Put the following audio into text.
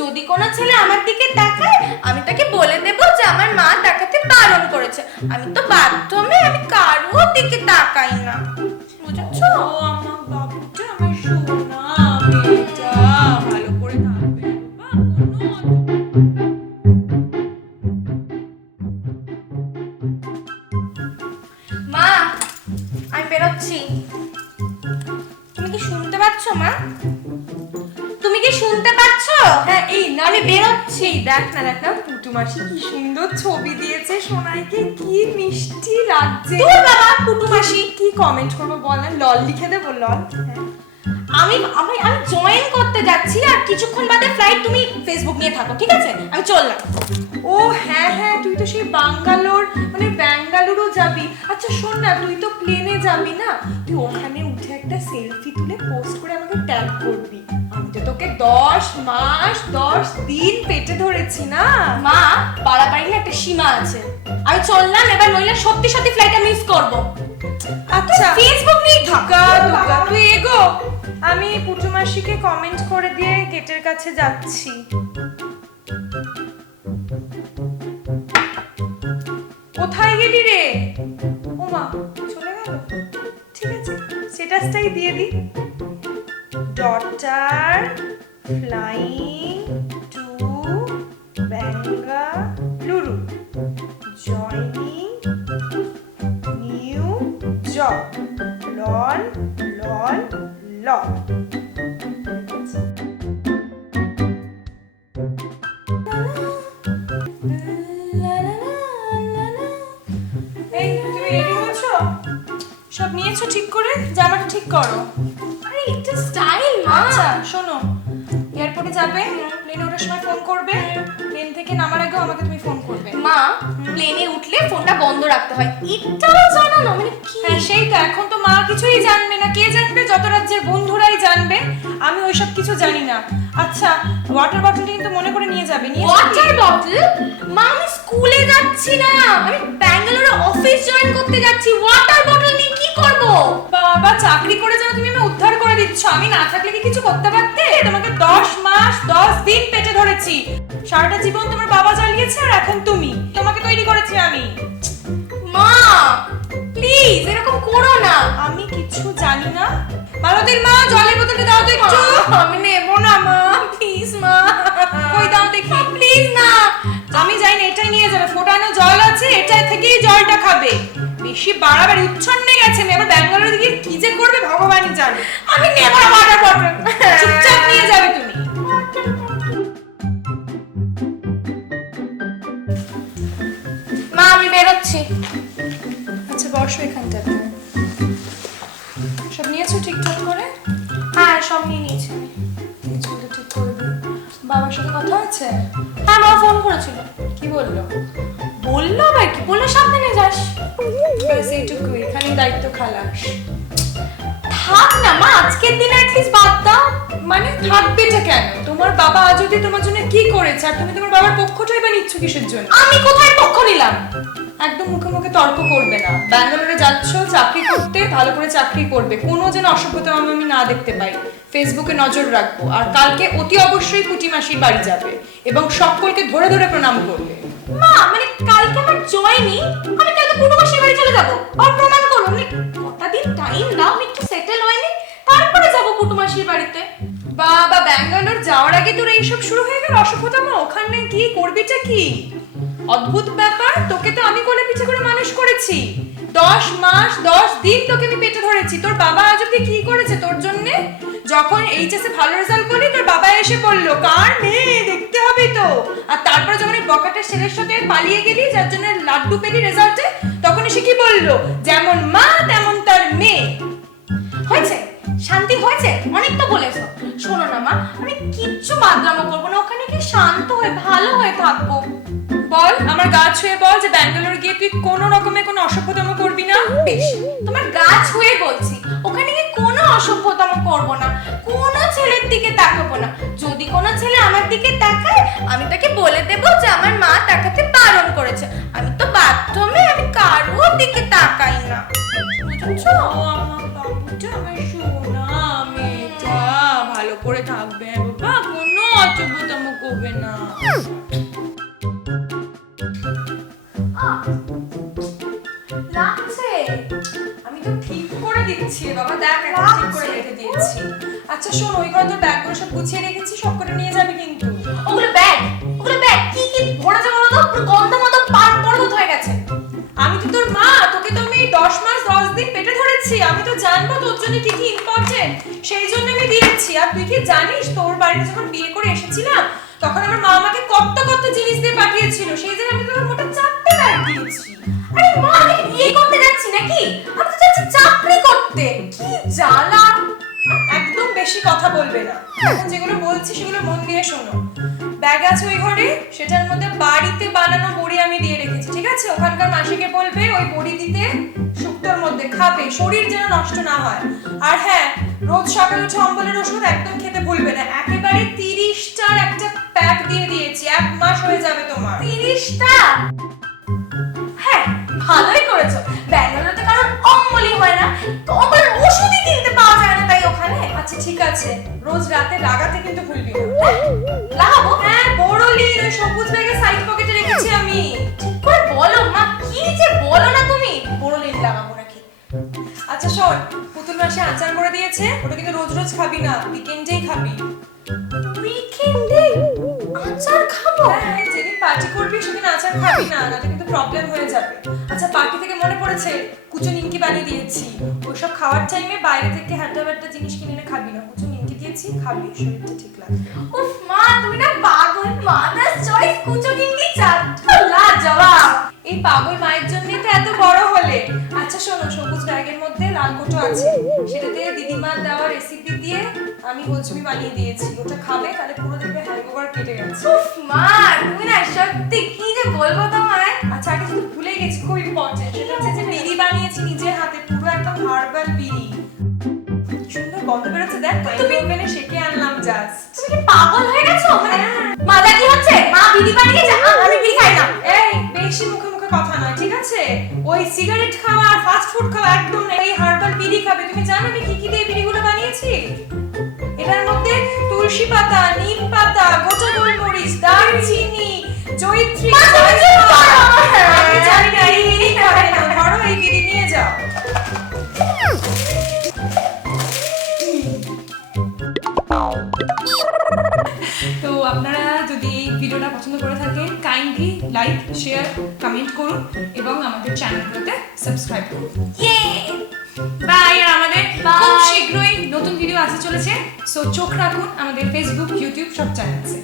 যদি কোনো ছেলে আমার দিকে তাকায় আমি তাকে বলে দেব যে আমার মা তাকাতে বারণ করেছে। আমি তো বাথরুমে আমি কারোর দিকে তাকাই না, বুঝেছো? ও আমার বাবুটা, আমার সোনা মেয়েটা, ভালো করে থাকবে মা, আমি বেরোচ্ছি। তুমি কি শুনতে পাচ্ছ মা? তুমি কি শুনতে পাচ্ছ? হ্যাঁ, এই না আমি বেরোচ্ছি। দেখ না পুটু মাসি কি সুন্দর ছবি দিয়েছে সোনাইকে, কি মিষ্টি লাগছে। তোর বাবা পুটু মাসি কি কমেন্ট করবো বল না, লল লিখে দেবো লল। আমি আমি আমি জয়েন করতে যাচ্ছি আর কিছুক্ষণ বাদে ফ্লাইট, তুমি ফেসবুক নিয়ে থাকো, ঠিক আছে? আমি চললাম। ও হ্যাঁ হ্যাঁ, তুই তো সেই বাঙ্গালোর মানে ব্যাঙ্গালুরু যাবি। আচ্ছা শোন না, তুই তো প্লেনে যাবি না, তুই ওখানে উঠে একটা সেলফি তুলে পোস্ট করে আমাকে ট্যাগ করবি। আমি তো তোকে 10 মাস 10 দিন পেটে ধরেছি না। মা, বাড়াবাড়ি না একটা সীমা আছে। আমি চললাম এবার, নইলে সত্যি সত্যি ফ্লাইটটা মিস করব। আচ্ছা ফেসবুক নিয়ে থাকো। দুর্গা তুই এগো, আমি পুটু মাসিকে কমেন্ট করে দিয়ে গেটের কাছে যাচ্ছি। কোথায় গেলি রে? ওমা চলে গেল। ঠিক আছে, স্ট্যাটাসটাই দিয়ে দি। Daughter flying to Bengaluru, joining new job, lol lol লল। এই তুমি রেডি হয়েছো? সব নিয়েছো ঠিক করে? জামাটা ঠিক করো। আরে এটা স্টাইল মা। আচ্ছা শোনো, এয়ারপোর্টে যাবে, প্লেনে ওঠার সময় ফোন করবে, প্লেন থেকে নামার আগেও আমাকে তুমি ফোন করবে। মা, প্লেনে উঠলে ফোনটা বন্ধ রাখতে হয়, এটাও জানো না? মানে কি? হ্যাঁ সেই তো, এখন তো মা কিছুই জানবে না। কে জানবে? যত রাজ্যের বন্ধুরাই জানবে, আমি ওইসব কিছু জানি না। আচ্ছা ওয়াটার বটলটা কিন্তু মনে করে নিয়ে যাবে। নিয়ে ওয়াটার বটল? মা, আমি স্কুলে যাচ্ছি না, আমি ব্যাঙ্গালোরে অফিস জয়েন করতে যাচ্ছি। ওয়াটার বটল নিয়ে কি করব? বাবা, চাকরি করে যেন তুমি আমায় উদ্ধার করে দিচ্ছ। আমি না থাকলে কি কিছু করতে পারতে? তোমাকে 10 মাস 10 দিন পেটে ধরেছি, সারাটা জীবন তোমার বাবা জ্বালিয়েছে আর এখন তুমি, তোমাকে তৈরি করেছি আমি। মা প্লিজ এরকম করো না। আমি কিছু জানি না। মালতীর মা, জলের বোতলটা দাও তো একটু। আমি নেব না মা, প্লিজ মা। কই দাও দেখি। প্লিজ না। আমি জানি না, এটাই নিয়ে যাবে, ফোটানো জল আছে, এটা থেকেই জলটা খাবে। বেশি বাড়াবাড়ি উচ্ছন্নে গেছে, এবার ব্যাঙ্গালোর দিকে কি যে করবে ভগবানই জানে। আমি নেব না ওয়াটার বটল। চুপচাপ নিয়ে যাবে তুমি। মা, আমি বেরোচ্ছি। আচ্ছা বসো এখানটাতে। সব নিয়েছো ঠিকঠাক করে? হ্যাঁ, সব নিয়ে নিয়েছি আমি। চলতে ঠিক করে দিই। বাবার সাথে কথা আছে? হ্যাঁ, মা ফোন করেছিল। কি বললো? বললো আবার কি? বললো সাবধানে যাস। ব্যাস এইটুকু, এখানে দায়িত্ব খালাস। থাক না মা, আজকের দিনে অ্যাটলিস্ট বাদ দাও। মানে থাকবেটা কেন? তোমার বাবা আজ অব্দি তোমার জন্য কি করেছে, আর তুমি তোমার বাবার পক্ষটাই বা নিচ্ছ কিসের জন্য? আমি কোথায় পক্ষ নিলাম? একদম মুখে মুখে তর্ক করবে না। ব্যাঙ্গালোরে যাচ্ছ চাকরি করতে, ভালো করে চাকরি করবে, কোনো যেন অসভ্যতা আমি না দেখতে পাই। ফেসবুকে নজর রাখবো, আর কালকে অতি অবশ্যই পুটি মাসির বাড়ি যাবে এবং সকলকে ধরে ধরে প্রণাম করবে। মা, মানে কালকে আমার জয়নি, আমি কালকে পুরো মাসের বাড়ি চলে যাবো আর প্রণাম করবো? মানে কটা দিন টাইম দাও, আমি একটু সেটেল হয়নি, তারপরে যাবো পুটু মাসির বাড়িতে। বাবা, ব্যাঙ্গালোর যাওয়ার আগে তোর এইসব শুরু হয়ে গেল অসভ্যতাম। ওখানে গিয়ে করবিটা কি? অদ্ভুত ব্যাপার। তোকে তো আমি কোলে পিঠে করে মানুষ করেছি, 10 মাস 10 দিন তোকে আমি পেটে ধরেছি। তোর বাবা আজ অব্দি কি করেছে তোর জন্য? যখন এইচএসে ভালো রেজাল্ট করলি, তোর বাবা এসে বললো কার মেয়ে দেখতে হবে তো, আর তারপর যখন এই বকাটের ছেলের সাথে পালিয়ে গেলি যার জন্য লাড্ডু পেলি রেজাল্টে, তখন এসে কি বললো? যেমন মা তেমন তার মেয়ে। হয়েছে, শান্তি হয়েছে, অনেক তো বলেছো। শোনো না মা, আমি কিচ্ছু বাদরামো করবো না, ওখানে কি শান্ত হয়ে ভালো হয়ে থাকবো। বল, আমার গা ছুঁয়ে বল যে ব্যাঙ্গালোর গিয়ে তুই কোনো রকমে কোনো অসভ্যতম করবি না। বেশ, তোমার গা ছুঁয়ে বলছি, ওখানে গিয়ে কোনো অসভ্যতম করবো না, কোনো ছেলের দিকে তাকাবো না। যদি কোনো ছেলে আমার দিকে তাকায় আমি তাকে বলে দেবো যে আমার মা তাকাতে বারণ করেছে। আমি তো বাথরুমে আমি কারোর দিকে তাকাই না, বুঝেছো? ও আমার বাবুটা, আমার সোনা মেয়েটা, ভালো করে থাকবে বাবা, কোনো অসভ্যতম হবে না। লাগছে। আমি তো ঠিক করে দিচ্ছি বাবা, দেখ এখন ঠিক করে রেখে দিয়েছি। আচ্ছা শোন, ওই ঘরে তোর ব্যাগগুলো সব গুছিয়ে রেখেছি, সব করে নিয়ে যাবি কিন্তু। ওগুলো ব্যাগ কি কি ভরেছে বলো তো, পুরো গন্ধ মতো পার পর্বত হয়ে গেছে। আমি তো তোর মা, তোকে তো আমি 10 মাস 10 দিন পেটে ধরেছি, আমি তো জানবো তোর জন্য কি কি ইম্পর্টেন্ট, সেই জন্য আমি দিয়েছি। আর তুই কি জানিস, তোর বাড়িতে যখন বিয়ে করে এসেছিলাম তখন আমার মা আমাকে কত কত জিনিস দিয়ে পাঠিয়েছিল, সেই জন্য আমি তোকে মোটা 4টে ব্যাগ দিয়েছি। আরে মা, আমি কি বিয়ে করতে যাচ্ছি নাকি? আমি তো যাচ্ছি চাকরি করতে। কি জ্বালা। একদম বেশি কথা বলবে না, এখন যেগুলো বলছি সেগুলো মন দিয়ে শোনো। ব্যাগ আছে ওই ঘরে, সেটার মধ্যে বাড়িতে বানানো বড়ি আমি দিয়ে রেখেছি, ঠিক আছে? ওখানকার মাসিকে বলবে ওই বড়ি দিতে, শুক্তোর মধ্যে খাবে, শরীর যেন নষ্ট না হয়। আর হ্যাঁ, রোজ সকালে উঠে অম্বলের ওষুধ একদম খেতে ভুলবে না। একেবারে 30টার একটা প্যাক দিয়ে দিয়েছি, 1 মাস হয়ে যাবে তোমার। 30টা? হ্যাঁ, ভালোই করেছো। ব্যাঙ্গালোরে তো কারণ অম্বলই হয় না, তো অম্বলের ওষুধই কিনতে পাওয়া যায় না তাই ওখানে। আচ্ছা ঠিক আছে, রোজ রাতে লাগাতে কিন্তু ভুলবি না। লাগাবো? হ্যাঁ, বড়লির ওই সবুজ ব্যাগে সাইড পকেটে রেখেছি আমি। ঠিক করে বলো মা, কি যে বলো না তুমি। বড়লিন লাগাবো নাকি? আচ্ছা শোন, পুতুল মাসে আচার করে দিয়েছে, ওটা কিন্তু রোজ রোজ খাবি না, উইকেন্ডেই খাবি। উইকেন্ডে আচার খাবো? হ্যাঁ, যেদিন পার্টি করবি সেদিন আচার খাবি না, নাতে কিন্তু প্রবলেম হয়ে যাবে। আচ্ছা পার্টি থেকে মনে পড়েছে, কুচো নিমকি বানিয়ে দিয়েছি, ওইসব খাওয়ার টাইমে বাইরে থেকে হাড্ডা জিনিস কিনে এনে খাবি না, কুচো নিমকি দিয়েছি, খাবি, শরীরটা ঠিক লাগবে। উফ মা, তুমি না পাগল। মাদার্স চয়েস কুচো নিমকি চাট্টা লাজবাব। এই পাগল মায়ের জন্যই তো এত বড় হলে। আচ্ছা শোনো, সবুজ ব্যাগের মধ্যে লাল কোটো আছে, সেটাতে দিদিমার দেওয়া রেসিপি দিয়ে আমি হলচুমি বানিয়ে দিয়েছি, ওটা খাবে, তাহলে পুরো দেখবে হ্যাংওভার কেটে গেছে। উফ মা, তুমি না সত্যি কি যে বলবো তোমায়। আচ্ছা আগে শুধু ভুলে গেছি, খুব ইম্পর্টেন্ট, সেটা হচ্ছে যে বিড়ি বানিয়েছি নিজের হাতে, পুরো একদম হার্বাল বিড়ি। কি সুন্দর গন্ধ বেরোচ্ছে, দেখ তুমি ওখানে সেকে আনলাম জাস্ট। তুমি কি পাগল হয়ে গেছো? মানে মাজা কি হচ্ছে? মা বিড়ি বানিয়েছে, আমি বিড়ি খাই না। এই বেশি মুখে মুখে কথা নয়, ঠিক আছে? ওই সিগারেট খাওয়া আর ফাস্ট ফুড খাওয়া একদম না, এই হার্বাল বিড়ি খাবে। তুমি জানো আমি কি কি দিয়ে বিড়িগুলো বানিয়েছি? এটার মধ্যে তুলসী পাতা, নিম পাতা, গোটা গোলমরিচ, দারচিনি, জয়িত্রী, আমি জানি না এই বিড়ি খাবে না, ধরো এই বিড়ি নিয়ে যাও। তো আপনারা যদি এই ভিডিওটা পছন্দ করে থাকেন, কাইন্ডলি লাইক, শেয়ার, কমেন্ট করুন এবং আমাদের চ্যানেলগুলোতে সাবস্ক্রাইব করুন। ইয়ে। বাই। আর আমাদের Bye. খুব শীঘ্রই নতুন ভিডিও আসতে চলেছে, সো চোখ রাখুন আমাদের ফেসবুক, ইউটিউব সব চ্যানেলসে।